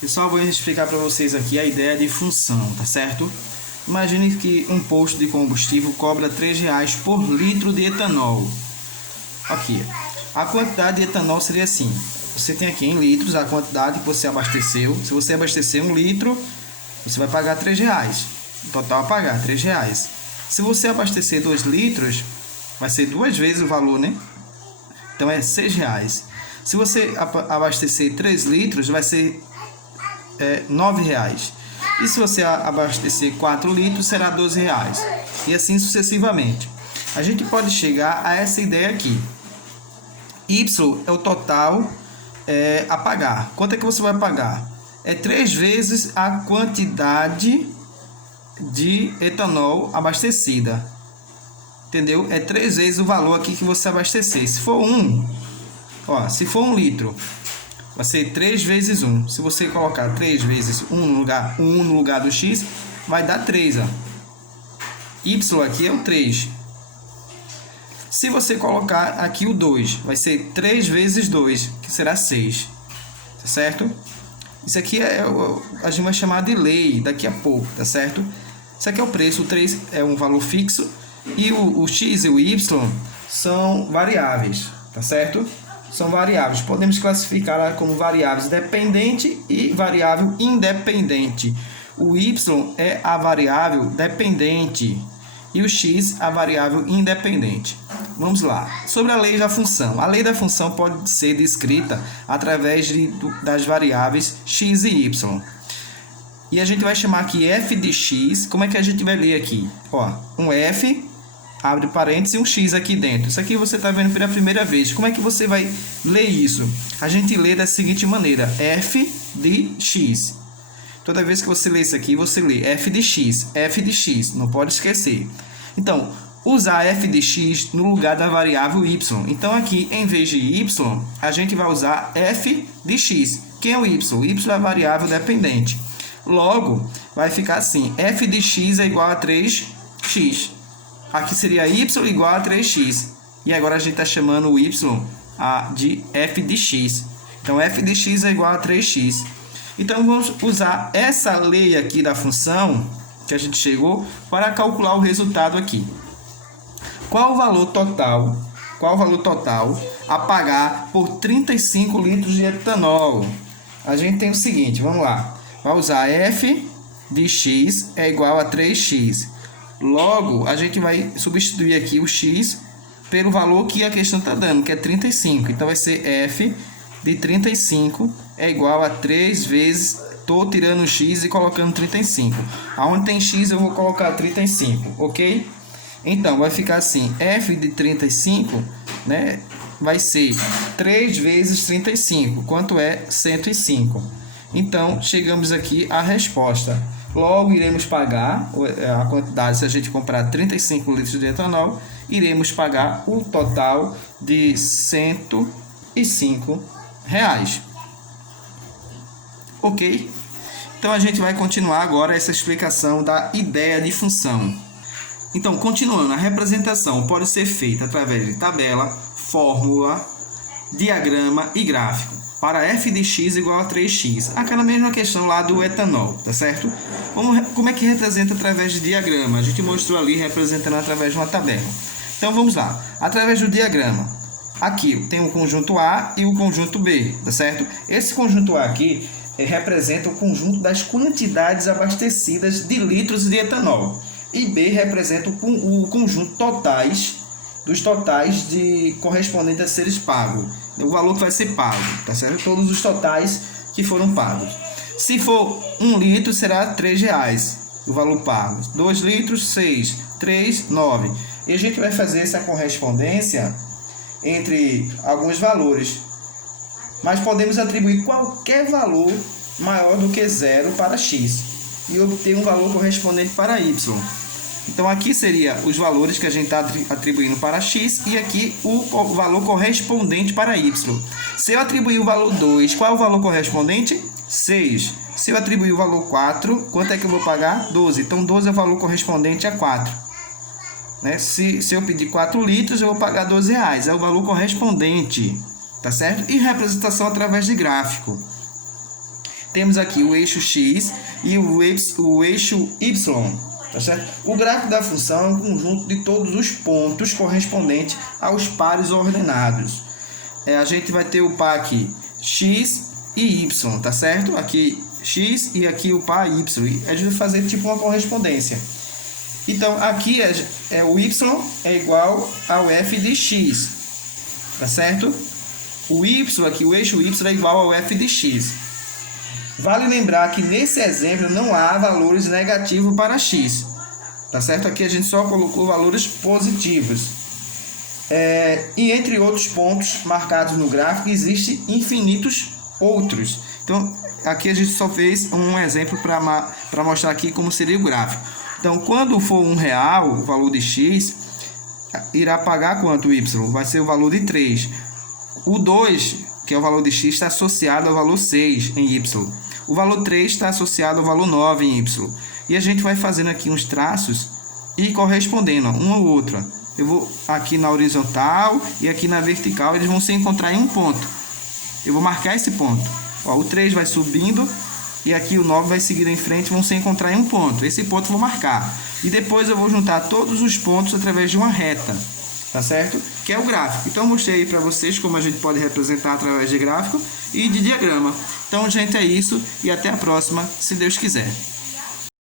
Pessoal, vou explicar para vocês aqui a ideia de função, tá certo? Imagine que um posto de combustível cobra R$3 por litro de etanol. Aqui, a quantidade de etanol seria assim. Você tem aqui em litros a quantidade que você abasteceu. Se você abastecer 1 litro, você vai pagar R$3. No total, pagar R$3. Se você abastecer 2 litros, vai ser 2 vezes o valor, né? Então é R$6. Se você abastecer 3 litros, vai ser R$9. E se você abastecer 4 litros, será R$12. E assim sucessivamente. A gente pode chegar a essa ideia aqui. Y é o total a pagar. Quanto é que você vai pagar? É 3 vezes a quantidade de etanol abastecida. Entendeu? É 3 vezes o valor aqui que você abastecer. Se for 1 litro, vai ser 3 vezes 1. Se você colocar 3 vezes 1 no lugar do X, vai dar 3. Ó. Y aqui é o 3. Se você colocar aqui o 2, vai ser 3 vezes 2, que será 6. Tá certo? Isso aqui a gente vai chamar de lei daqui a pouco, tá certo? Isso aqui é o preço, o 3 é um valor fixo e o X e o Y são variáveis, tá certo? São variáveis. Podemos classificá-la como variáveis dependente e variável independente. O Y é a variável dependente e o X a variável independente. Vamos lá. Sobre a lei da função. A lei da função pode ser descrita através das variáveis x e y. E a gente vai chamar aqui f de x. Como é que a gente vai ler aqui? Um f, abre parênteses, e um x aqui dentro. Isso aqui você está vendo pela primeira vez. Como é que você vai ler isso? A gente lê da seguinte maneira. F de x. Toda vez que você lê isso aqui, você lê f de x, não pode esquecer. Então, usar f de x no lugar da variável y. Então, aqui, em vez de y, a gente vai usar f de x. Quem é o y? O y é a variável dependente. Logo, vai ficar assim, f de x é igual a 3x. Aqui seria y igual a 3x. E agora a gente está chamando o y de f de x. Então, f de x é igual a 3x. Então, vamos usar essa lei aqui da função que a gente chegou para calcular o resultado aqui. Qual o valor total a pagar por 35 litros de etanol? A gente tem o seguinte, vamos lá. Vai usar f de x é igual a 3x. Logo, a gente vai substituir aqui o x pelo valor que a questão está dando, que é 35. Então, vai ser f de 35 é igual a 3 vezes, estou tirando o x e colocando 35. Aonde tem x eu vou colocar 35, ok? Então, vai ficar assim, f de 35, né, vai ser 3 vezes 35, quanto é 105. Então, chegamos aqui à resposta. Logo, iremos pagar a quantidade, se a gente comprar 35 litros de etanol, iremos pagar o total de R$105. Ok? Então, a gente vai continuar agora essa explicação da ideia de função. Então, continuando, a representação pode ser feita através de tabela, fórmula, diagrama e gráfico. Para f de x igual a 3x. Aquela mesma questão lá do etanol, tá certo? Como é que representa através de diagrama? A gente mostrou ali representando através de uma tabela. Então, vamos lá. Através do diagrama. Aqui tem o conjunto A e o conjunto B, tá certo? Esse conjunto A aqui representa o conjunto das quantidades abastecidas de litros de etanol. E B representa o conjunto dos totais correspondentes a seres pagos. O valor que vai ser pago, tá certo? Todos os totais que foram pagos. Se for 1 litro, será R$3 o valor pago. 2 litros, 6. 3, 9. E a gente vai fazer essa correspondência entre alguns valores. Mas podemos atribuir qualquer valor maior do que 0 para x. E obter um valor correspondente para y. Então, aqui seria os valores que a gente está atribuindo para x e aqui o valor correspondente para y. Se eu atribuir o valor 2, qual é o valor correspondente? 6. Se eu atribuir o valor 4, quanto é que eu vou pagar? 12. Então, 12 é o valor correspondente a 4. Né? Se eu pedir 4 litros, eu vou pagar R$12. É o valor correspondente. Tá certo? E representação através de gráfico. temos aqui o eixo x e o eixo y. Tá certo? O gráfico da função é um conjunto de todos os pontos correspondentes aos pares ordenados. A gente vai ter o par aqui, x e y, tá certo? Aqui x e aqui o par y. E a gente vai fazer tipo uma correspondência. Então, aqui o y é igual ao f de x, tá certo? O y aqui, o eixo y é igual ao f de x. Vale lembrar que nesse exemplo não há valores negativos para x, tá certo? Aqui a gente só colocou valores positivos. E entre outros pontos marcados no gráfico, existem infinitos outros. Então, aqui a gente só fez um exemplo para mostrar aqui como seria o gráfico. Então, quando for R$1, o valor de x, irá pagar quanto y? Vai ser o valor de 3. O 2, que é o valor de x, está associado ao valor 6 em y. O valor 3 está associado ao valor 9 em y. E a gente vai fazendo aqui uns traços e correspondendo um ao outro. Eu vou aqui na horizontal e aqui na vertical, eles vão se encontrar em um ponto. Eu vou marcar esse ponto. O 3 vai subindo e aqui o 9 vai seguir em frente, vão se encontrar em um ponto. Esse ponto eu vou marcar. E depois eu vou juntar todos os pontos através de uma reta. Tá certo? Que é o gráfico. Então eu mostrei para vocês como a gente pode representar através de gráfico e de diagrama. Então, gente, é isso e até a próxima, se Deus quiser.